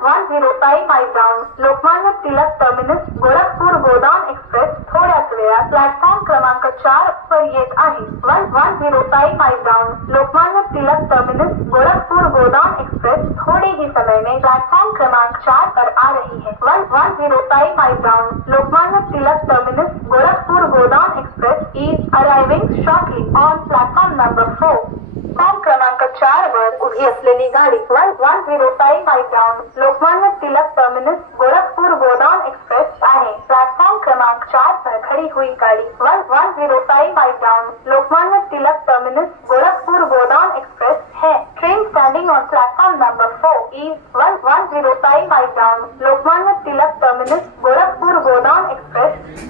110 time माइल down Lokmanya Tilak terminus Gorakhpur गोदान express थोड्याच वेळात प्लॅटफॉर्म क्रमांक 4 वर येत आहे. 110 टाइम माइल डाउन लोकमान्य टिळक टर्मिनस गोरखपुर गोदान एक्सप्रेस थोड़े ही समय में प्लेटफॉर्म क्रमांक 4 पर आ रही है. 110 टाइम माइल down Lokmanya Tilak terminus Gorakhpur Godan express is arriving shortly on platform number 4. Platform क्रमांक 4 वर उभी असलेली गाडी 110 टाइम माइल डाउन लोकमान्य टिळक टर्मिनस गोरखपुर गोदान एक्सप्रेस आहे. प्लेटफॉर्म क्रमांक 4 पर खड़ी हुई गाड़ी 110 टाइम माइल डाउन लोकमान्य टिळक टर्मिनस गोरखपुर गोदान एक्सप्रेस है. Train standing on platform number 4 is 110 time माइल डाउन लोकमान्य टिळक टर्मिनस गोरखपुर गोदान एक्सप्रेस